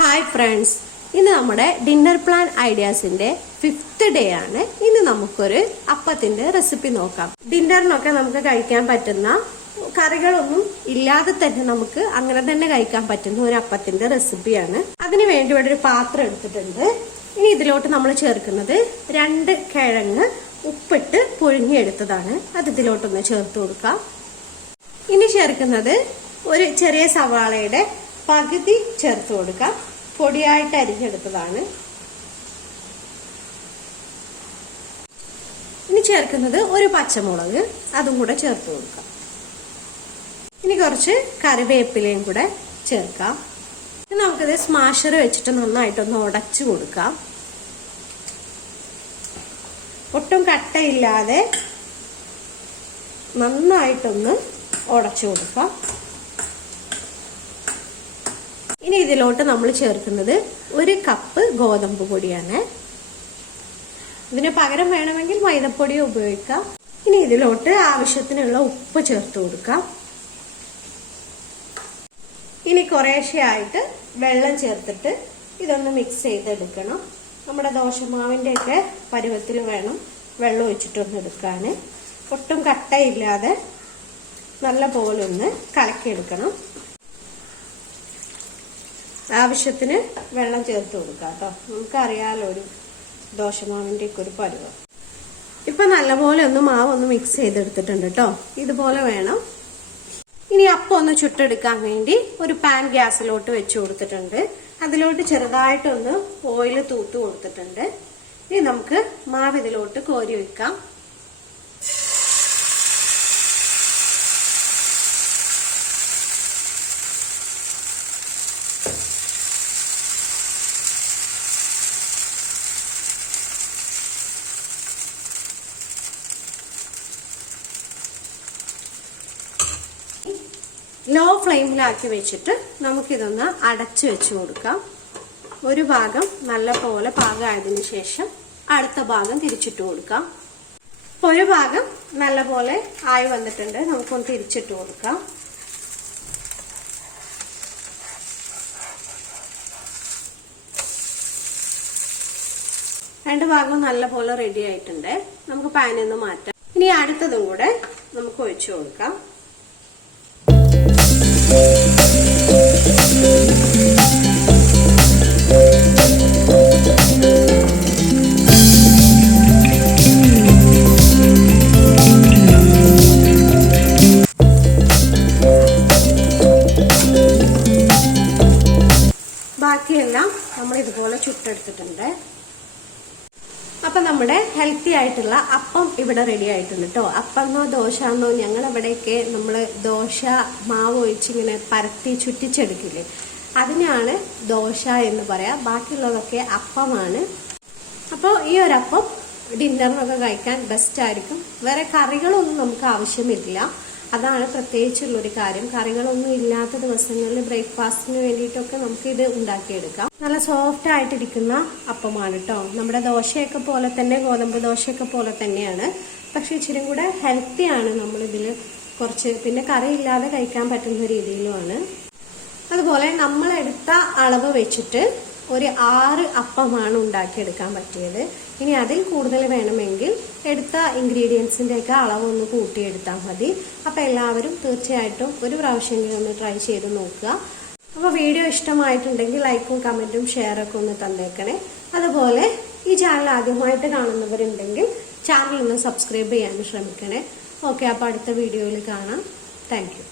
Hi friends, ഇന്ന് നമ്മുടെ dinner plan ഐഡിയാസിന്റെ 5th day ആണ്. ഇന്ന് നമുക്കൊരു അപ്പത്തിന്റെ റെസിപ്പി നോക്കാം. ഡിന്നറിനൊക്കെ നമുക്ക് കഴിക്കാൻ പറ്റുന്ന കറികളൊന്നും ഇല്ലാതെ തന്നെ നമുക്ക് അങ്ങനെ തന്നെ കഴിക്കാൻ പറ്റുന്ന ഒരു അപ്പത്തിന്റെ റെസിപ്പിയാണ്. അതിനു വേണ്ടി ഇവിടെ ഒരു പാത്രം എടുത്തിട്ടുണ്ട്. ഇനി ഇതിലോട്ട് നമ്മൾ ചേർക്കുന്നത് 2 കിഴങ്ങ് ഉപ്പിട്ട് പുഴുങ്ങിയെടുത്തതാണ്. അത് ഇതിലോട്ടൊന്ന് ചേർത്ത് കൊടുക്കാം. ഇനി ചേർക്കുന്നത് ഒരു ചെറിയ സവാളയുടെ പകുതി ചേർത്ത് കൊടുക്കാം. പൊടിയായിട്ട് അരിഞ്ഞെടുത്തതാണ്. ഇനി ചേർക്കുന്നത് ഒരു പച്ചമുളക്, അതും കൂടെ ചേർത്ത് കൊടുക്കാം. ഇനി കുറച്ച് കറിവേപ്പിലയും കൂടെ ചേർക്കാം. ഇനി നമുക്കിത് സ്മാഷർ വെച്ചിട്ട് നന്നായിട്ടൊന്ന് ഉടച്ചു കൊടുക്കാം. ഒട്ടും കട്ടയില്ലാതെ നന്നായിട്ടൊന്ന് ഉടച്ചു കൊടുക്കാം. ഇനി ഇതിലോട്ട് നമ്മൾ ചേർക്കുന്നത് 1 കപ്പ് ഗോതമ്പ് പൊടിയാണ്. ഇതിന് പകരം വേണമെങ്കിൽ മൈദപ്പൊടിയോ ഉപയോഗിക്കാം. ഇനി ഇതിലോട്ട് ആവശ്യത്തിനുള്ള ഉപ്പ് ചേർത്ത് കൊടുക്കാം. ഇനി കുറേശ്ശെയായിട്ട് വെള്ളം ചേർത്തിട്ട് ഇതൊന്ന് മിക്സ് ചെയ്തെടുക്കണം. നമ്മുടെ ദോശമാവിന്റെ ഒക്കെ പരുവത്തിൽ വേണം വെള്ളം ഒഴിച്ചിട്ടൊന്ന് എടുക്കാൻ. ഒട്ടും കട്ടയില്ലാതെ നല്ല പോലെ ഒന്ന് കലക്കിയെടുക്കണം. ആവശ്യത്തിന് വെള്ളം ചേർത്ത് കൊടുക്കാം കേട്ടോ. നമുക്കറിയാലോ ഒരു ദോശമാവിന്റെ ഒക്കെ ഒരു പരുവം. ഇപ്പൊ നല്ലപോലെ ഒന്ന് മാവ് ഒന്ന് മിക്സ് ചെയ്തെടുത്തിട്ടുണ്ട് കേട്ടോ. ഇതുപോലെ വേണം. ഇനി അപ്പം ഒന്ന് ചുട്ടെടുക്കാൻ വേണ്ടി ഒരു പാൻ ഗ്യാസിലോട്ട് വെച്ച് കൊടുത്തിട്ടുണ്ട്. അതിലോട്ട് ചെറുതായിട്ടൊന്ന് ഓയിൽ തൂത്ത് കൊടുത്തിട്ടുണ്ട്. ഇനി നമുക്ക് മാവ് ഇതിലോട്ട് കോരി വെക്കാം. ലോ ഫ്ലെയിമിലാക്കി വെച്ചിട്ട് നമുക്കിതൊന്ന് അടച്ചു വെച്ച് കൊടുക്കാം. ഒരു ഭാഗം നല്ല പോലെ പാകമായതിനു ശേഷം അടുത്ത ഭാഗം തിരിച്ചിട്ട് കൊടുക്കാം. ഒരു ഭാഗം നല്ല പോലെ ആയി വന്നിട്ടുണ്ട്. നമുക്കൊന്ന് തിരിച്ചിട്ട് കൊടുക്കാം. രണ്ട് ഭാഗവും നല്ല പോലെ റെഡി ആയിട്ടുണ്ട്. നമുക്ക് പാനിൽ നിന്ന് മാറ്റാം. ഇനി അടുത്തതും കൂടെ നമുക്ക് ഒഴിച്ചു കൊടുക്കാം. ബാക്കിയെല്ലാം നമ്മൾ ഇതുപോലെ ചുട്ടെടുത്തിട്ടുണ്ട്. അപ്പൊ നമ്മുടെ ഹെൽത്തി ആയിട്ടുള്ള അപ്പം ഇവിടെ റെഡി ആയിട്ടുണ്ട് കേട്ടോ. അപ്പന്നോ ദോശ എന്നോ, ഞങ്ങളിവിടെയൊക്കെ നമ്മള് ദോശ മാവ് ഒഴിച്ചിങ്ങനെ പരത്തി ചുറ്റിച്ചെടുക്കില്ലേ, അതിനാണ് ദോശ എന്ന് പറയാ. ബാക്കിയുള്ളതൊക്കെ അപ്പമാണ്. അപ്പോൾ ഈ ഒരു അപ്പം ഡിന്നറിനൊക്കെ കഴിക്കാൻ ബെസ്റ്റ് ആയിരിക്കും. വേറെ കറികളൊന്നും നമുക്ക് ആവശ്യമില്ല. അതാണ് പ്രത്യേകിച്ചുള്ളൊരു കാര്യം. കറികളൊന്നും ഇല്ലാത്ത ദിവസങ്ങളിൽ ബ്രേക്ക്ഫാസ്റ്റിന് വേണ്ടിയിട്ടൊക്കെ നമുക്ക് ഇത് ഉണ്ടാക്കിയെടുക്കാം. നല്ല സോഫ്റ്റ് ആയിട്ടിരിക്കുന്ന അപ്പമാണ് കേട്ടോ. നമ്മുടെ ദോശയൊക്കെ പോലെ തന്നെ, ഗോതമ്പ് ദോശയൊക്കെ പോലെ തന്നെയാണ്. പക്ഷെ ഇച്ചിരി കൂടെ ഹെൽത്തി ആണ്. നമ്മളിതിൽ കുറച്ച് പിന്നെ കറി ഇല്ലാതെ കഴിക്കാൻ പറ്റുന്ന രീതിയിലുമാണ്. അതുപോലെ നമ്മളെടുത്ത അളവ് വെച്ചിട്ട് ഒരു 6 അപ്പമാണ് ഉണ്ടാക്കിയെടുക്കാൻ പറ്റിയത്. ഇനി അതിൽ കൂടുതൽ വേണമെങ്കിൽ എടുത്ത ഇൻഗ്രീഡിയൻസിന്റെ ഒക്കെ അളവൊന്ന് കൂട്ടിയെടുത്താൽ മതി. അപ്പൊ എല്ലാവരും തീർച്ചയായിട്ടും ഒരു പ്രാവശ്യമെങ്കിലും ഒന്ന് ട്രൈ ചെയ്ത് നോക്കുക. അപ്പോൾ വീഡിയോ ഇഷ്ടമായിട്ടുണ്ടെങ്കിൽ ലൈക്കും കമന്റും ഷെയറൊക്കെ ഒന്ന് തന്നേക്കണേ. അതുപോലെ ഈ ചാനൽ ആദ്യമായിട്ട് കാണുന്നവരുണ്ടെങ്കിൽ ചാനൽ ഒന്ന് സബ്സ്ക്രൈബ് ചെയ്യാൻ ശ്രമിക്കണേ. ഓക്കെ, അപ്പോൾ അടുത്ത വീഡിയോയിൽ കാണാം. Thank you.